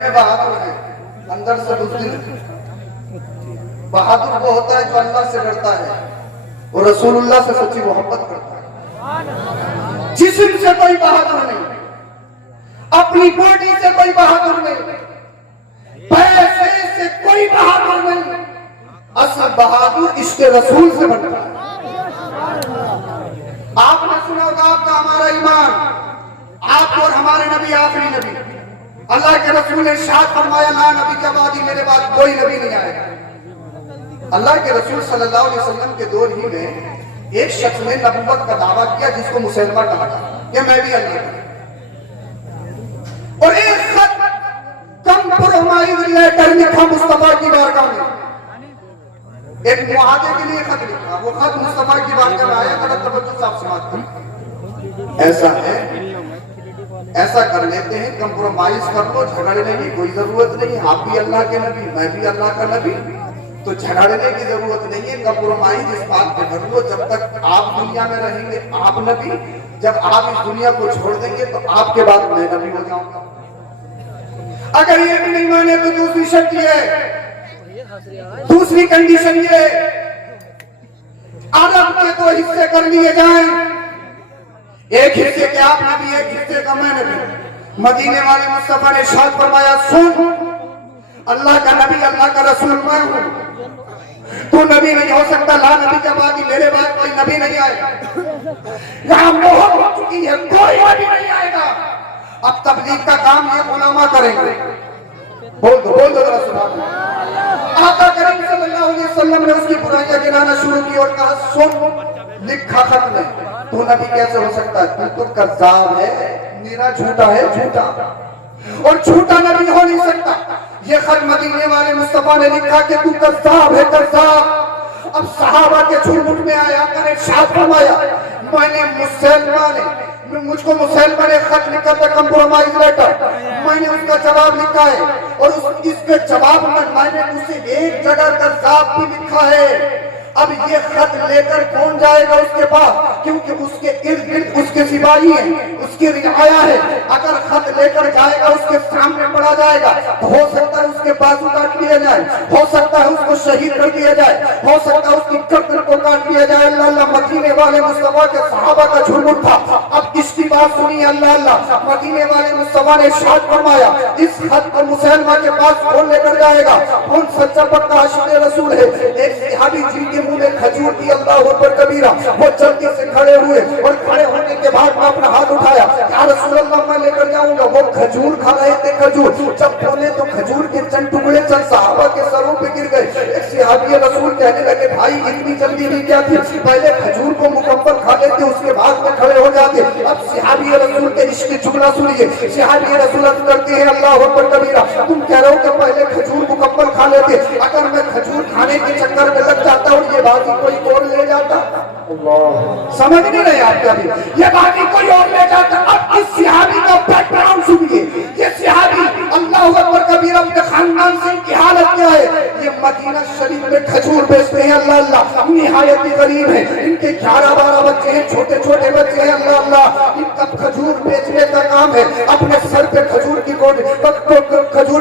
بہادر ہے اندر سے بزدل ہے۔ بہادر وہ ہوتا ہے جو اللہ سے ڈرتا ہے اور رسول اللہ سے سچی محبت کرتا ہے۔ جسم سے کوئی بہادر نہیں، اپنی باڈی سے کوئی بہادر نہیں، پیسے سے کوئی بہادر نہیں، اصل بہادر عشق رسول سے بنتا ہے۔ آپ نے سنا ہوگا آپ کا ہمارا ایمان، آپ اور ہمارے نبی آخری نبی، اللہ کے رسول نے ارشاد فرمایا لا نبی کے بعد ہی میرے بعد کوئی نبی نہیں آئے گا۔ اللہ کے رسول صلی اللہ علیہ وسلم کے دور ہی میں ایک شخص نے نبوت کا دعویٰ کیا جس کو مسلمہ کہا تھا کہ میں بھی اللہ کا، اور ایک خط کمپرومائز لیٹر لکھا مصطفیٰ کی بارگاہ میں، ایک معاہدے کے لیے خط لکھا، وہ خط مصطفیٰ کی بارگاہ میں آیا، غلط توجہ صاحب سماعت کریں۔ ایسا ہے، ایسا کر لیتے ہیں، کمپرومائز کر لو، جھگڑنے کی کوئی ضرورت نہیں، آپ بھی اللہ کے نبی میں بھی اللہ کا نبی، تو جھگڑنے کی ضرورت نہیں ہے، کمپرومائز اس بات پہ کر لو جب تک آپ دنیا میں رہیں گے آپ نبی، جب آپ اس دنیا کو چھوڑ دیں گے تو آپ کے بعد میں نبی ہو جاؤں گا۔ اگر یہ بھی نہیں مانے تو دوسری شرط یہ ہے، دوسری کنڈیشن یہ ہے، عرب کے دو حصے کر لیے جائیں، ایک حصے کے آپ نبی، ایک حصے کا میں نبی۔ مدینے والے مصطفیٰ نے ارشاد فرمایا سن، اللہ کا نبی اللہ کا رسول میں ہوں، تو نبی نہیں ہو سکتا، لا نبی کے بعد ہی میرے بعد کوئی نبی نہیں آئے گا، یہاں مہر ہو چکی ہے، کوئی نبی نہیں آئے گا۔ اب تبلیغ کا کام یہ علماء کریں گے، بول دو رسول اللہ۔ آقا کریم صلی اللہ علیہ وسلم نے اس کی برائیاں گنانا شروع کی اور کہا سن، لکھا خط میں، تو نبی کیسے ہو سکتا ہے، تو کذاب ہے، میرا جھوٹا ہے، جھوٹا، اور جھوٹا نبی ہو نہیں سکتا۔ یہ خط مدینے والے مصطفیٰ نے لکھا کہ تو کذاب ہے، کذاب۔ اب صحابہ کے جھرمٹ میں آیا، آقا نے ارشاد فرمایا مجھ کو مسلمہ نے خط لکھا تھا کمپرومائز لیٹر، میں نے اس کا جواب لکھا ہے، اور اس کے جواب میں نے اسے ایک جگہ کذاب بھی لکھا ہے۔ اب یہ خط لے کر کون جائے گا اس کے پاس، کیونکہ اس کے ارد گرد اس کے سپاہی ہیں، اس کی رعایا ہے، اگر خط لے کر جائے گا اس کے سامنے پڑا جائے گا تو ہو سکتا ہے اس کے بازو کاٹ لیا جائے، ہو سکتا ہے اس کو شہید کر دیا جائے، ہو سکتا ہے اس کی گردن کو کاٹ لیا جائے۔ اللہ اللہ، مدینے والے مصطفیٰ کے صحابہ کا جھرمٹ تھا۔ اب اس کی بات سنی، اللہ اللہ، مدینے والے مصطفیٰ نے ارشاد فرمایا اس خط کو مسلمہ کے پاس کون لے کر جائے گا، کون سچا پکا عاشق رسول ہے؟ ایک صحابی جن کے منہ میں کھجور تھی، اللہ اکبر کبیرہ، وہ جلدی سے کھڑے ہوئے، اور کھڑے ہونے کے بعد میں اپنا ہاتھ اٹھایا، یا رسول اللہ میں لے کر جاؤں گا۔ وہ کھجور کھا رہے تھے، کھجور جب بولے تو کھجور کے چند ٹکڑے چند صحابہ کے سروں پہ گر گئے۔ ایک صحابی رسول کہنے لگے بھائی اتنی جلدی بھی کیا تھی، پہلے کھجور کو مکمل کھا لیتے اس کے بعد میں کھڑے ہو جاتے۔ اب صحابی رسول کے عشق جملہ سنیے، صحابی رسول کرتے ہیں اللہ اکبر کبیرہ، تم کہہ رہے ہو کہ پہلے کھجور مکمل کھا لیتے، اگر میں کھجور کھانے کے چکر میں لگ جاتا اور یہ بازی کوئی اور لے جاتا، سمجھ نہیں رہے آپ کا بھی، یہ بازی کوئی اور لے جاتا۔ اب اس صحابی کا بیک گراؤنڈ سنیے، یہ صحابی اللہ اکبر کبیرہ اپنے خاندان سے کی حالت کیا ہے، یہ مدینہ شریف میں کھجور بیچتے ہیں، اللہ اللہ، نہایت ہی غریب ہیں، ان کے 11-12 بچے ہیں، چھوٹے چھوٹے بچے ہیں، اللہ اللہ، ان کا کھجور بیچنے کا کام ہے، اپنے سر پہ کھجور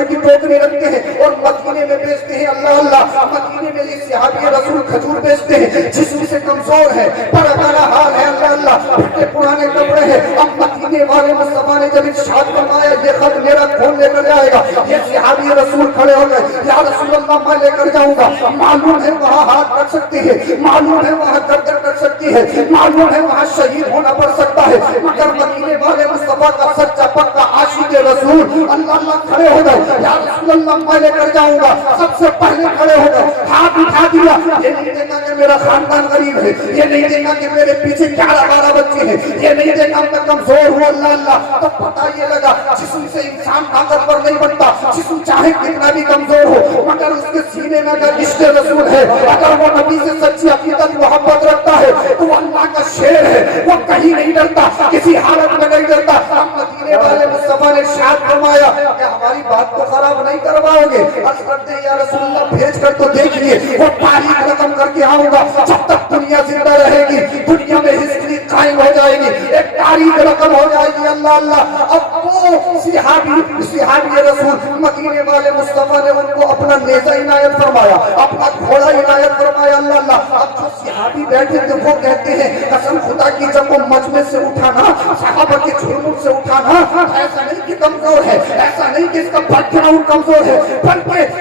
کی ٹوکری رکھتے ہیں اور مدینے میں بیچتے ہیں، اللہ اللہ، مدینے میں یہ صحابی رسول کھجور بیچتے ہیں، جسم سے کمزور ہے، بڑا بڑا حال ہے، اللہ اللہ، پھٹے پرانے کپڑے ہیں۔ اب مدینے والے مصطفیٰ نے جب ارشاد فرمایا یہ خط میرا کون لے کر جائے گا، یہ صحابی رسول کھڑے ہو گئے، یا رسول اللہ میں لے کر جاؤں گا، معلوم ہے وہاں ہاتھ کر سکتی ہے، معلوم ہے وہاں گردن کر سکتی ہے، معلوم ہے وہاں شہید ہونا پڑ سکتا ہے، مگر مدینے والے مصطفیٰ کا سچا پکا عاشق رسول اللہ اللہ کھڑے ہو گئے، یا رسول اللہ میں لے کر جاؤں گا، سب سے پہلے کھڑے ہو گئے، ہاتھ اٹھا دیا۔ یہ نہیں دیکھا کہ میرا خاندان غریب ہے، یہ نہیں دیکھا کہ میرے پیچھے 11-12 بچے ہیں، یہ نہیں دیکھا میں کمزور ہوں، اللہ اللہ، تو پتہ یہ لگا جسم سے انسان طاقتور نہیں بنتا، جسم چاہے کتنا بھی کمزور ہو مگر اس کے سینے میں اگر عشق رسول ہے، اگر وہ نبی سے سچی عقیدت محبت رکھتا ہے تو وہ اللہ کا شیر ہے، وہ کہیں نہیں ڈرتا، کسی حالت میں نہیں ڈرتا۔ مدینے والے مصطفیٰ نے ارشاد فرمایا کہ ہماری بات کو خراب نہیں کرواؤ گے، عرض کرتے ہیں یا رسول اللہ بھیج کر تو دیکھیے، وہ تاریخ رقم کر کے آؤں گا، جب تک دنیا زندہ رہے گی دنیا میں ہسٹری قائم ہو جائے گی، ایک تاریخ رقم ہو جائے گی، اللہ اللہ۔ اب وہ सिहाबी रसूल मदीने वाले मुस्तफा ने उनको अपना नेज़ा इनायत फरमाया, अपना घोड़ा इनायत फरमाया। अल्लाह अल्लाह। अब जो सिहाबी बैठे थे वो कहते हैं कसम खुदा की जब वो मजमे से उठाना, सहाबा के झुरमुट से उठाना, ऐसा नहीं कि कमजोर है, ऐसा नहीं कि इसका बैकग्राउंड कमजोर है, बल्कि एक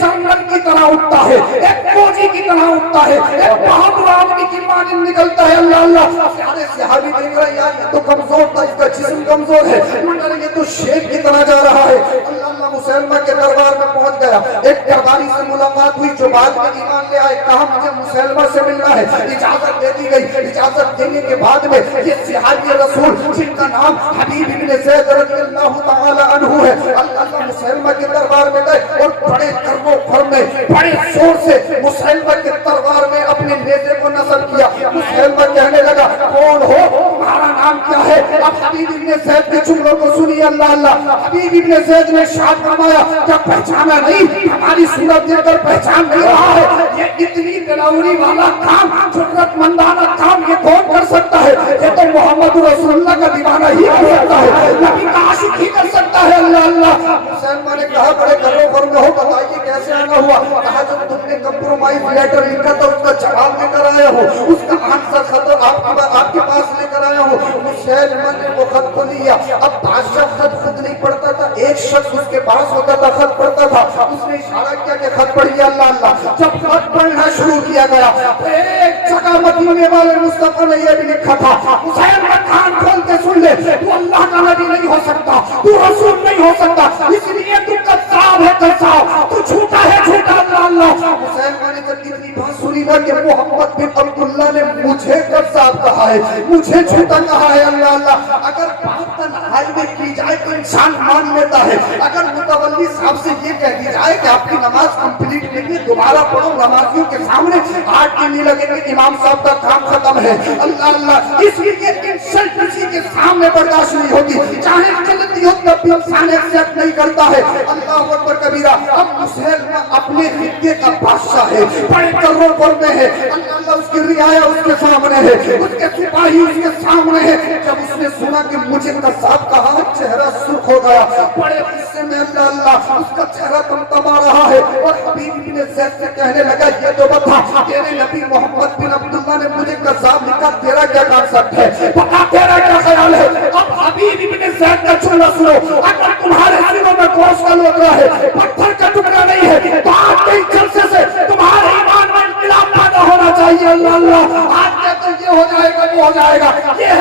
चंदन की तरह उठता है, एक फौजी की तरह उठता है, एक बहादुर आदमी की मानिंद निकलता है। अल्लाह अल्लाह। सारे सहाबी देख रहे यार ये तो कमजोर था, इसका जिस्म कमजोर है, मगर ये तो शेर की तरह जा रहा है। अल्लाह अल्लाह। मुसलमा के दरबार में पहुंच गया, एक दरबारी से मुलाकात हुई जो बाद में ईमान ले आए, कहा मुझे मुसलमा से मिलना है, इजाजत दे दी गई। इजाजत देने के बाद में ये सिहाबी रसूल जिनका नाम हबीब इब्न ज़ैद रज़ियल्लाहु तआला अन्हु है, अल्लाह मुसलमा के दरबार में गए और बड़े कर्मो फर्म में बड़े जोर से मुसलमा के दरबार में अपने नेज़े को नस्ब किया। मुसलमा कहने लगा कौन हो, तुम्हारा नाम क्या है? अब हबीब इब्न ज़ैद के जुमलों को सुनिए। अल्लाह अल्लाह। हबीब इब्न ज़ैद ने इरशाद फरमाया क्या पहचाना नहीं? हमारी सूरत देखकर पहचान नहीं रहा है? ये इतनी दिलावरी वाला काम, जुर्रतमंदाना काम ये कौन कर सकता है? ये तो मोहम्मद रसूलुल्लाह का दीवाना ही कर सकता है, नबी का आशिक ही कर सकता है। अल्लाह अल्लाह। मुसलमान ने कहा बड़े गर्व फर्म में हो, बताइए कैसे आना हुआ? कहा जब तुमने कंप्रोमाइज लेटर लिखा था उसका जवाब लेकर आया हो, उसका आंसर खत आपके पास लेकर आया हो। मुसलमान ने वो खत को लिया। अब बादशाह खत खुद नहीं पढ़ता था, एक शख्स उसके पास होता था खत पढ़ता था, उसने इशारा किया कि खत पढ़िए। अल्लाह अल्लाह। जब खत पढ़ना शुरू किया गया एक जगह मदीने वाले मुस्तफा ने यह भी लिखा था मुसलमान कान खोल के सुन ले, तू अल्लाह का नबी नहीं हो सकता, तू रसूल नहीं हो सकता, इसलिए तू कज़्ज़ाब है, कज़्ज़ाब, तू झूठा है, झूठा। अल्लाह अल्लाह। मुसलमान ने जब इतनी बात सुनी ना कि मोहम्मद बिन अब्दुल्लाह ने मुझे कज़्ज़ाब कहा है, मुझे झूठा कहा है। अल्लाह अल्लाह। अगर बात तन्हाई में की जाए तो इंसान मान लेता है, अगर मुतवल्ली साहब से ये कह दी जाए कि आपकी नमाज कंप्लीट नहीं है, दोबारा पढ़ो, नमाजियों के सामने हाथ नहीं लगेंगे, इमाम साहब का काम खत्म है। अल्लाह अल्लाह। इसलिए इंसल्ट किसी के सामने बर्दाश्त नहीं होती, चाहे गलती हो तब भी इंसान एक्सेप्ट नहीं करता है। अल्लाह अकबर कबीरा। अब मुसलमान अपने खित्ते का बादशाह है, बड़े करोड़ में है। अल्लाह अल्लाह। उसकी रियाया उसके सामने है, उसके सिपाही उसके सामने है। जब उसने सुना कि मुझे कज़्ज़ाब कहा, चेहरा सुर्ख हो गया, बड़े गुस्से में। अल्लाह अल्लाह। उसका चेहरा तमतमा रहा है और हबीब इब्न ज़ैद से कहने लगा ये तो बता, तेरे नबी मोहम्मद बिन अब्दुल्लाह ने मुझे कज़्ज़ाब लिखा, तेरा क्या कांसेप्ट है? बता तेरा क्या ख्याल है? अब हबीब इब्न ज़ैद का जुमला सुनो। अगर तुम्हारे सीनों में गोश्त का लोथड़ा है, पत्थर का टुकड़ा नहीं है, तो आज के जलसे से तुम्हारे ईमान में इंक़िलाब पैदा होना चाहिए। अल्लाह अल्लाह। आज के तो ये हो जाएगा वो हो जाएगा, ये है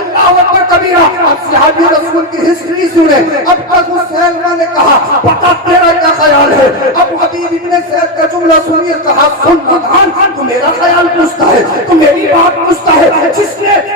अल्लाह अकबर कबीरा। अब सहाबी रसूल की हिस्ट्री सुने। अब तक मुसलमान ने कहा बता तेरा क्या ख्याल है? अब हबीब इब्न ज़ैद का जुमला सुनिए। कहा सुन मदान, तू मेरा ख्याल पूछता है, तू मेरी बात पूछता है,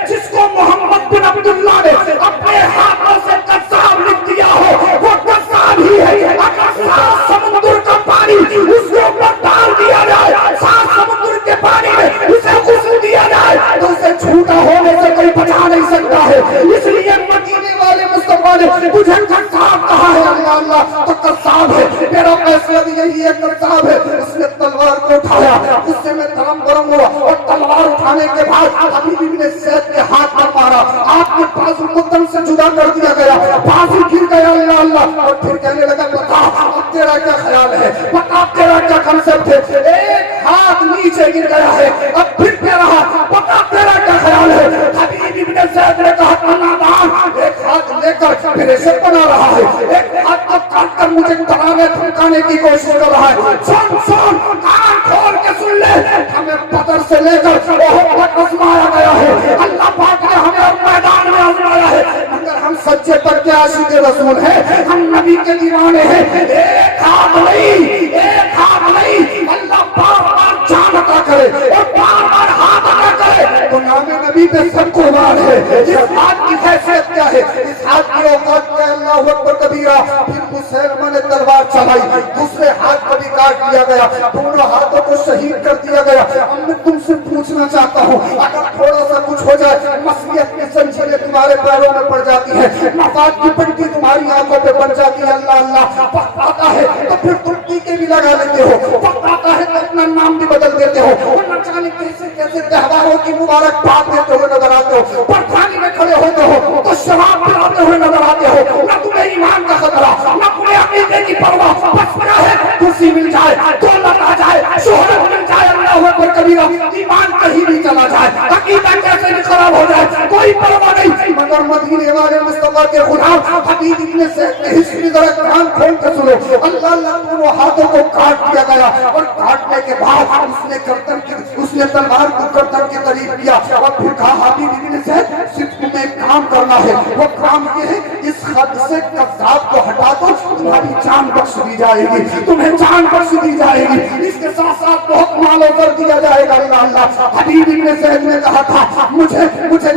जिसको मोहम्मद बिन अब्दुल्लाह ने अपने हाथों से कज़्ज़ाब लिख दिया हो वो कज़्ज़ाब ही है। अगर 7 समुद्र का पानी उसके ऊपर डाल दिया जाए, 7 समुद्र के पानी में उसे गुस्ल दिया जाए तो उसे झूठा होने से कोई बचा नहीं सकता है। इसलिए मदीने वाले मुस्तफा ने तुझे कज़्ज़ाब कहा है। अल्लाह अल्लाह। तो कज़्ज़ाब है, मेरा फैसला यही है, कज़्ज़ाब है। उसने तलवार को उठाया, उससे मैं धर्म गरम हुआ और तलवार उठाने के बाद हबीब इब्न ज़ैद के हाथ में मारा, आपके बाजू को तन से जुदा कर दिया गया, बाजू गिर गया। अल्लाह अल्लाह। और फिर कहने लगा बता अब तेरा क्या ख्याल है, बता तेरा क्या कांसेप्ट है? एक हाथ नीचे गिर गया है, अब फिर कह रहा बता तेरा क्या ख्याल है? हबीब इब्न ज़ैद ने कहा नादान, एक हाथ लेकर फिर ऐसे बना रहा है, एक हाथ को काट कर मुझे डराने धमकाने की कोशिश कर रहा है। सुन सुन, कान खोल के सुन ले, हमें बदर से लेकर बहुत तक आजमाया गया है, अल्लाह पाक ने हमें और मैदान में आजमाया है, मगर हम सच्चे पक्के आशिक रसूल हैं, हम नबी के दीवाने हैं। एक हाथ नहीं, अल्लाह बार-बार जान अता करे और बार-बार हाथ अता करे तो नाम नबी पे सबको मार है। इस हाथ की हैसियत क्या है, इस हाथ की औकात क्या है? अल्लाहु अकबर कबीरा। फिर मुसलमान ने तलवार चलाई, दूसरे हाथ को भी काट दिया गया, दोनों हाथों को शहीद कर दिया गया। अब मैं तुमसे पूछना चाहता हूँ, अगर थोड़ा सा कुछ हो जाए, मसलियत की संजीलें तुम्हारे पैरों में पड़ जाती है, मफाद की पट्टी तुम्हारी आंखों पे बन जाती है। अल्लाह अल्लाह। वक्त आता है तो फिर तुम टीके भी लगा लेते हो, वक्त आता है तो अपना नाम भी बदल देते हो, और न जाने कैसे कैसे त्योहारों की मुबारकबाद देते हुए नजर आते हो, परखानी में खड़े होते हो तो शराब पिलाते हुए नजर आते हो, بندے کی پرواہ بس پڑا ہے کرسی مل جائے دولت آ جائے شہرت مل جائے اللہ اکبر کبیرہ ایمان کہیں بھی چلا جائے عقیدہ کیسے بھی خراب ہو جائے کوئی پرواہ نہیں مگر مدینے والے مصطفیٰ کے غلام حبیب ابن زید نے ہسٹری ذرا کان کھول کے سنو اللہ اللہ دونوں ہاتھوں کو کاٹ دیا گیا اور کاٹنے کے بعد اس نے تلوار کو گردن کے قریب کیا اور پھر کہا حبیب ابن زید صرف تمہیں ایک کام کرنا ہے وہ کام یہ ہے اس خط سے کذاب کو ہٹا دو تمہاری جان بخش دی جائے گی تمہیں جان بخش دی جائے گی اس کے ساتھ ساتھ بہت مال و زر دیا جائے گا اللہ اللہ حبیب ابن زید نے کہا تھا مجھے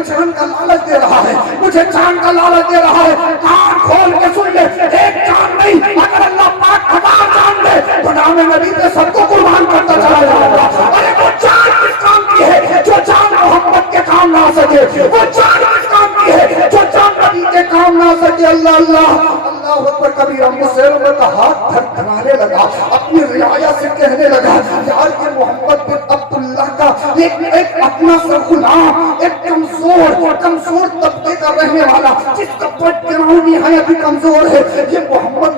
جان کا لالچ دے رہا ہے مجھے جان کا لالچ دے رہا ہے کان کھول کے سن لے ایک جان نہیں اگر اللہ پاک 1000 جان دے تو نام نبی پہ سب کو قربان کرتا چلا جائے گا ارے وہ جان کس کام کی ہے جو جان محمد کے کام نہ سکے وہ جان کس کام کی ہے جو جان نبی کے کام نہ سکے اللہ اللہ اللہ اکبر کبیرہ مسلمہ کا ہاتھ تھرتھرانے لگا اپنی رعایا سے کہنے لگا یار یہ محمد بن عبداللہ کا ایک اپنا سا غلام ایک کمزور طبقے کا رہنے والا جس کا پیٹ گراؤں نہایت ہی کمزور ہے یہ محمد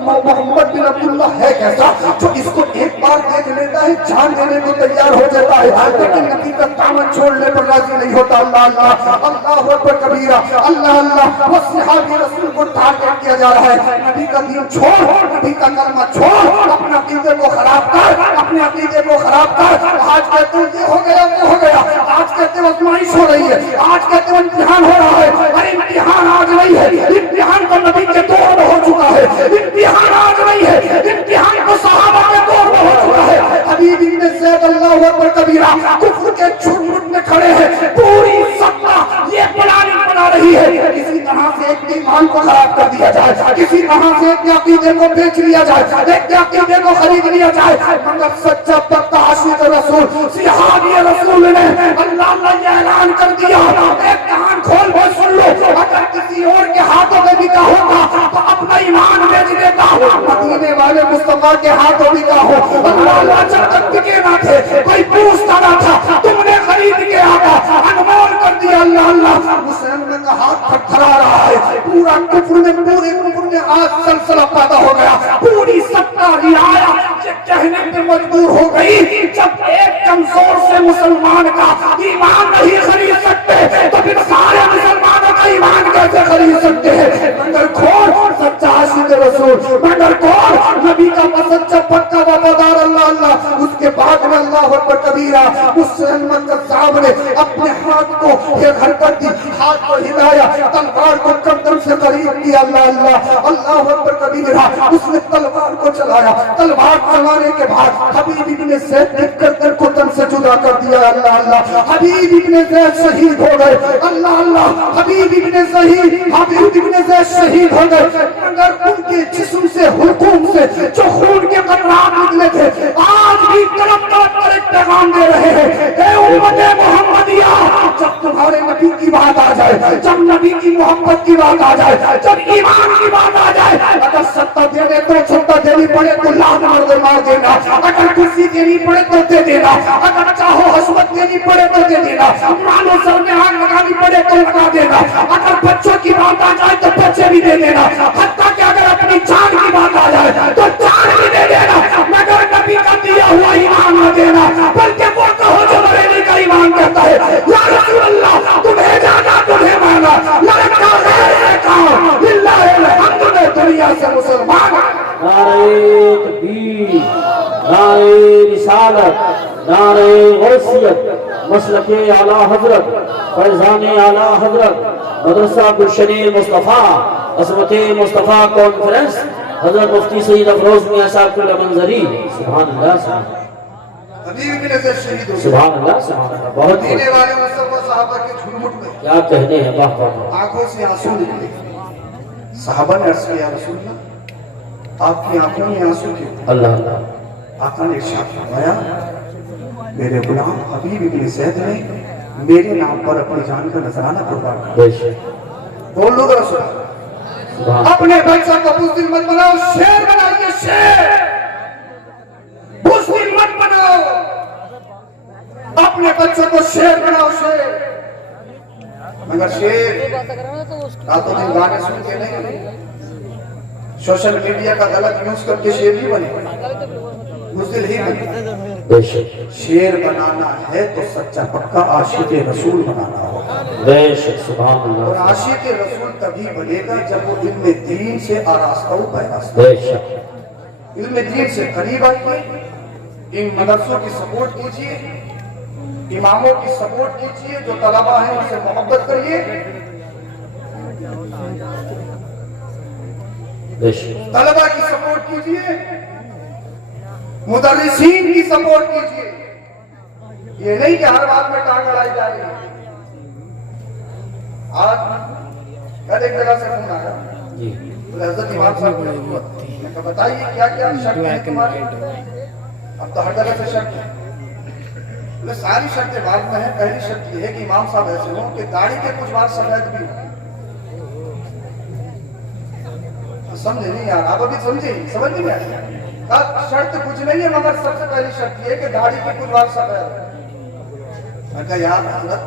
بن عبداللہ ہے کیسا جو اس کو ایک بار دیکھ لیتا ہے جان دینے کو تیار ہو جاتا ہے لیکن نبی کا دامن چھوڑنے پر راضی نہیں ہوتا اللہ اللہ اللہ اکبر کبیرہ اللہ اللہ وہ صحابی رسول کو ٹارگٹ کیا جا رہا ہے نبی کا دین چھوڑ نبی کا کلمہ چھوڑ اپنے عقیدے کو خراب کر اپنے عقیدے کو خراب کر آج کہتے ہیں یہ ہو گیا وہ ہو گیا آج کہتے ہیں آزمائش ہو رہی ہے آج کہتے ہیں امتحان ہو رہا ہے ارے امتحان آج نہیں ہے امتحان تو نبی کے دور میں ہو چکا ہے امتحان آج نہیں ہے امتحان تو صحابہ کے دور میں ہو چکا ہے حبیب ابن زید اللہ اکبر کبیرہ کفر کے جھنڈ میں کھڑے ہیں پوری سطح یہ پلانی بنا رہی ہے کسی طرح سے ایک ایمان کو خراب کر دیا جائے کسی طرح سے ایک عقیدے کو بیچ لیا جائے ایک عقیدے کو خرید لیا جائے مگر سچا پکا عاشق رسول صحابی رسول نے اللہ اللہ یہ اعلان کر دیا ایک کان کھول کے سن لو اگر کسی اور کے ہاتھوں میں بکا ہوگا تو اپنا ایمان بیچ دیتا مدینے والے مصطفیٰ کے ہاتھوں بکا ہو اللہ اللہ جب تک بکے نہ تھے کوئی پوچھتا نہ تھا تم نے خرید کے آقا انمول کر دیا اللہ اللہ حسین نے کہا ہاتھ تھرتھرا رہا ہے پورا کفر میں آج سلسلہ پیدا ہو گیا پوری سطح رعایا کہنے پہ مجبور ہو گئی جب ایک کمزور سے مسلمان کا ایمان نہیں خرید سکتے تو پھر سارے مسلمانوں کا ایمان کیسے خرید سکتے ہیں مگر کون سچا عاشق رسول مگر کون نبی کا سچا پکا وفادار اللہ اللہ اس کے بعد میں اللہ اکبر کبیرہ مسلم کذاب نے اپنے ہاتھ کو یہ حرکت دی ہاتھ کو ہلایا تلوار کو گردن سے قریب کیا اللہ اللہ اللہ اکبر کبیرہ اس نے تلوار کو چلایا تلوار چلانے کے بعد حبیب ابن زید نے گردن کو تن سے جدا کر دیا اللہ اللہ حبیب ابن زید شہید ہو گئے اللہ اللہ حبیب ابن زید شہید ہو گئے مگر ان کے جسم سے حلقوم سے جو خون کے قطرات نکلے تھے آج بھی طرف پر ایک پیغام دے رہے ہیں اے امت محمدیہ جب تمہارے نبی کی بات آ جائے جب نبی کی محبت کی بات آ جائے جب ایمان کی بات آ جائے اگر ستہ دینے تو ستہ دینی پڑے تو لات مار دینا اگر کرسی دینی پڑے تو دے دینا اگر چاہو حسمت دینی پڑے تو دے دینا مانو سر میں آگ لگانی پڑے تو لگا دینا اگر بچوں کی بات آ جائے تو بچے بھی دے دینا حتیٰ کہ اگر اپنی جان کی بات آ جائے تو جان بھی دے دینا مگر نبی کا دیا ہوا ایمان نہ دینا بلکہ وہ کہو جو بریلی کا ایمان کہتا ہے یا رسول اللہ تمہیں جانا تمہیں مانا لڑکا غیر ہے کام للہ الحمد نے دنیا سے مسلمان نعرہ تکبیر نعرہ رسالت نعرہ غوثیت مسلک اعلی حضرت فیضان اعلی حضرت مدرسہ گلشن مصطفیٰ عظمت مصطفیٰ کانفرنس حضرت مفتی سید افروز میاں صاحب کی منظری سبحان اللہ سبحان اللہ سبحان اللہ بہت دینے والے مصطفیٰ صحابہ کے جھلمٹ میں کیا کہنے ہیں واہ واہ آنکھوں سے آنسو نکلے صحابہ نے عرض کیا رسول اللہ آپ کی آنکھوں میں آنسو کیوں اللہ اللہ آقا نے ارشاد فرمایا میرے غلام حبیب ابن زید نے میرے نام پر اپنی جان کا نذرانہ قربان کیا بول لو رسول اللہ اپنے بچہ کو بزدل مت بناؤ شیر بنائیے شیر بزدل مت بناؤ اپنے بچوں کو شیر بناؤ شیر مگر شیر راتوں دن گانے سن کے نہیں सोशल मीडिया का गलत यूज करके शेर ही बने, बुज़दिल ही बने। बेशक शेर बनाना है तो सच्चा पक्का आशिक रसूल बनाना होगा। बेशक सुभान और अल्लाह आशिक रसूल तभी बनेगा जब वो इल्म दीन से आरास्ता हो पैरास्ता, बेशक इल्म दीन से करीब आइए, इन मदरसों की सपोर्ट कीजिए, इमामों की सपोर्ट कीजिए, जो तलबा हैं उनसे मोहब्बत करिए, बेशक तलबा की सपोर्ट कीजिए, मुदर्रिसीन की सपोर्ट कीजिए। ये नहीं कि हर बात में टांग अड़ाई जा रही है। आज कल एक जगह से फोन आया, जी हजरत इमाम साहब को मैंने कहा बताइए क्या क्या शर्त है तुम्हारी। अब तो हर जगह से शर्त है, बोले सारी शर्तें बाद में है। पहली शर्त ये है कि इमाम साहब ऐसे हो कि दाढ़ी के कुछ बार सफेद भी हो। समझे नहीं यार, आप अभी समझे समझ नहीं आया। शर्त कुछ नहीं है, मगर सबसे पहली शर्त ये है कि दाढ़ी की कुछ बार सफेद। मैं कहा यार हजरत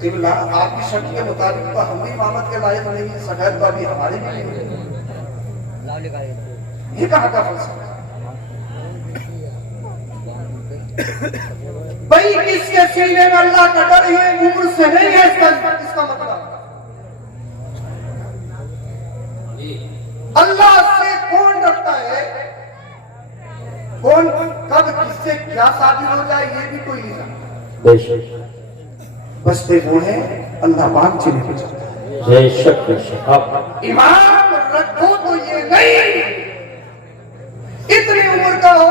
तिबला आपकी शर्त के मुताबिक तो हम भी इमामत के लायक नहीं है, सफेद तो अभी हमारी भी नहीं है। ये कहाँ का फलसफा भाई? किसके सीने में अल्लाह का डर है, उम्र से नहीं है इसका मतलब। अल्लाह से कौन डरता है, कौन कब किससे क्या शादी हो जाए ये भी कोई नहीं जानता। बेशक बसते वो है अल्लाह पाक जिन्हें पे चलता है। बेशक बेशक आप इमाम रखो तो ये नहीं इतनी उम्र का हो,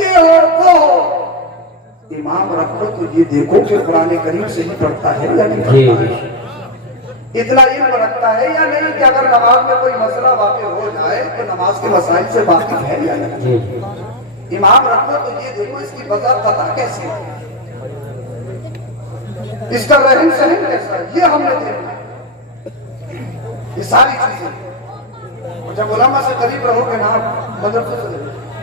ये हो वो हो। इमाम रखो तो ये देखो कि कुरान करीम से ही पढ़ता है या नहीं जी पढ़ता है, इतना इल्म रखता है या नहीं, कि अगर नमाज में कोई मसला वाक़ई हो जाए तो नमाज के मसाइल से वाकिफ है या नहीं। जी इमाम रखो तो ये देखो इसकी वजह पता कैसे है, इसका रहन सहन कैसा है, ये हमने देखना, ये सारी चीजें। और जब उलमा से करीब रहोगे ना मदरसों से,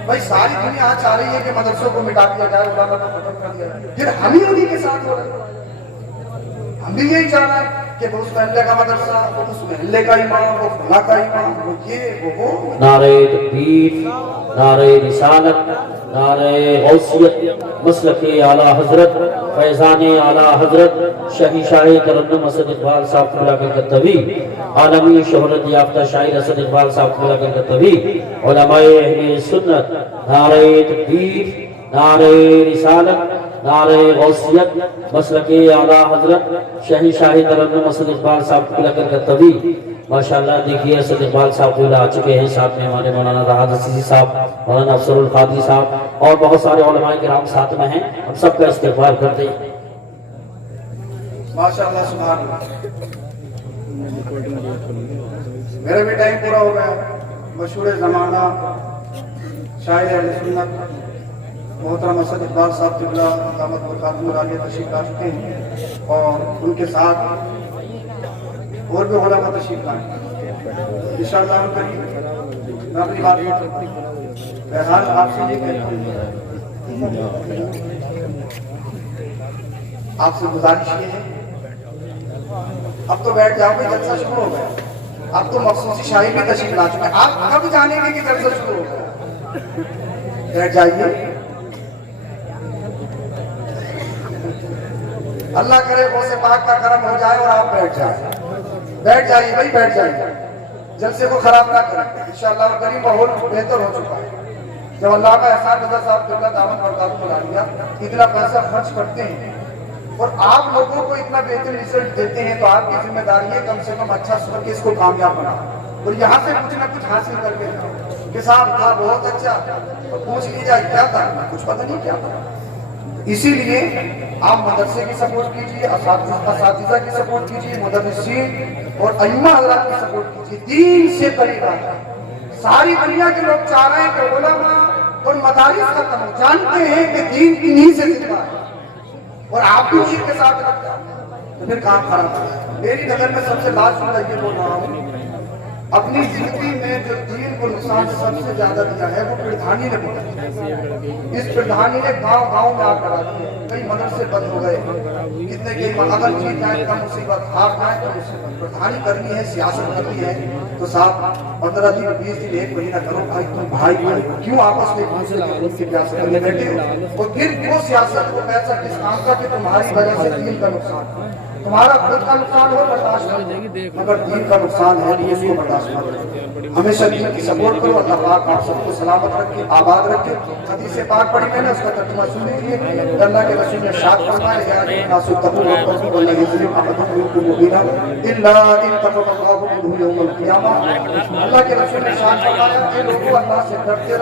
भाई सारी दुनिया आज चाह रही है कि मदरसों को मिटा दिया जाए, उलमा को खत्म कर दिया जाए, फिर हम ही उन्हीं के साथ हो रहे हैं। हम भी यही चाह रहे हैं कि वो उस महल्ले का मदरसा, वो उस महल्ले का इमाम, वो फला का इमाम, वो ये वो नारे तकबीर, नारे रिसालत, नारे गौसियत, मसलके आला हजरत, फैजान आला हजरत, शाही शाही तरन्नुम असद इकबाल साहब क़िबला के तवी, आलमी शोहरत याफ्ता शायर असद इकबाल साहब क़िबला के तवी, उलमाए अहले सुन्नत, नारे तकबीर, नारे रिसालत, नारे गौसियत, मसलके आला हजरत, शाही शाही तरन्नुम असद इकबाल साहब क़िबला के तवी। माशाअल्लाह देखिए असद इकबाल साहब क़िबला आ चुके हैं, साथ में हमारे मौलाना राहत असीसी साहब, मौलाना अफसरुल कादरी साहब और बहुत सारे उलमाए किराम साथ में हैं। हम सबका इस्तिग़फ़ार करते हैं। माशाअल्लाह सुभान अल्लाह। मेरा भी टाइम पूरा हो गया। मशहूर ज़माना शायर अहले सुन्नत मोहतरम असद इकबाल साहब क़िबला दामत बरकातुहुल आलिया तशरीफ ला चुके हैं और उनके साथ और भी उलमा तशरीफ लाएंगे इंशाअल्लाह। मैं अपनी बात बहरहाल आपसे ये कहता हूँ, आपसे गुजारिश ये है, अब तो बैठ जाओ, जलसा शुरू हो गया। अब तो मखसूसी शाही भी तशरीफ ला चुके हैं, आप कब जानेंगे कि जलसा शुरू हो गया? बैठ जाइए, अल्लाह करे वो से पाक का करम हो जाए और आप बैठ जाए। बैठ जाइए भाई, बैठ जाइए, जलसे को खराब ना करें। इंशाअल्लाह करीम माहौल बेहतर हो चुका है। जब अल्लाह का एहसान रज़ा साहब क़िबला दामत बरकातुहुल आलिया इतना पैसा खर्च करते हैं और आप लोगों को इतना बेहतर रिजल्ट देते हैं, तो आपकी जिम्मेदारी है कम से कम अच्छा सुन के इसको कामयाब बना और यहाँ से कुछ ना कुछ हासिल करके जाओ कि साहब था बहुत अच्छा, तो पूछ लीजिए क्या था, कुछ पता नहीं क्या था। इसीलिए आप मदरसे की सपोर्ट कीजिए, असातिज़ा की सपोर्ट कीजिए, मुदर्रिसीन और अइम्मा हज़रात की सपोर्ट कीजिए। दीन से करीब आए। सारी दुनिया के लोग चाह रहे हैं कि उलमा और मदारिस खत्म हो, जानते हैं कि दीन इन्हीं से जिंदा है और आप भी उसी के साथ लग जाओ तो फिर काम खराब है। मेरी नजर में सबसे लास्ट वाला ये बोल रहा हूँ, अपनी जिंदगी में जो दीन को नुकसान सबसे ज्यादा दिया है वो प्रधानी ने बोला। इस प्रधानी ने गांव गांव में आग लगा दी है, कई मदरसे बंद हो गए, कितने के अगर जीत जाए कम मुसीबत, हार जाए तो मुसीबत। प्रधानी करनी है, सियासत करनी है तो साहब 15 दिन 20 दिन 1 महीना करो भाई, तुम भाई क्यों आपस में दूसरे के खुद की प्यास करने बैठे हो? और फिर वो सियासत को पैसा किस काम का कि तुम्हारी वजह से दीन का नुकसान, तुम्हारा खुद का नुकसान हो बर्दाश्त करो, मगर दीन का नुकसान है तो उसको बर्दाश्त करो। हमेशा दीन की सपोर्ट करो। अल्लाह पाक आप सबको सलामत रखे, आबाद रखे। हदीस पाक पढ़ी मैंने, उसका तर्जुमा सुन लीजिए। अल्लाह के रसूल ने शाद फरमाया, या नासु तक़ू रब्बकुम वला यज़लिम अहदुकुम मिनकुम मुबीना इल्ला इन तक़ल्लाहु मिनहु यौमल क़ियामा। अल्लाह के रसूल ने शाद फरमाया कि लोगों अल्लाह से डरते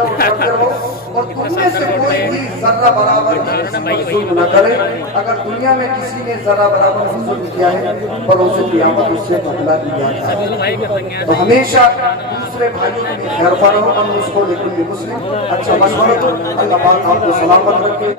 रहो और तुममें से कोई भी जर्रा बराबर किसी पर जुल्म न करे। अगर दुनिया में किसी ने जर्रा बराबर जुल्म किया है पर उसे क़यामत उससे बदला लिया जाएगा। तो हमेशा दूसरे भाइयों के लिए खैर फरमा, हम उसको लेकिन मुस्लिम अच्छा मशवरा दो। अल्लाह पाक आपको सलामत रखे।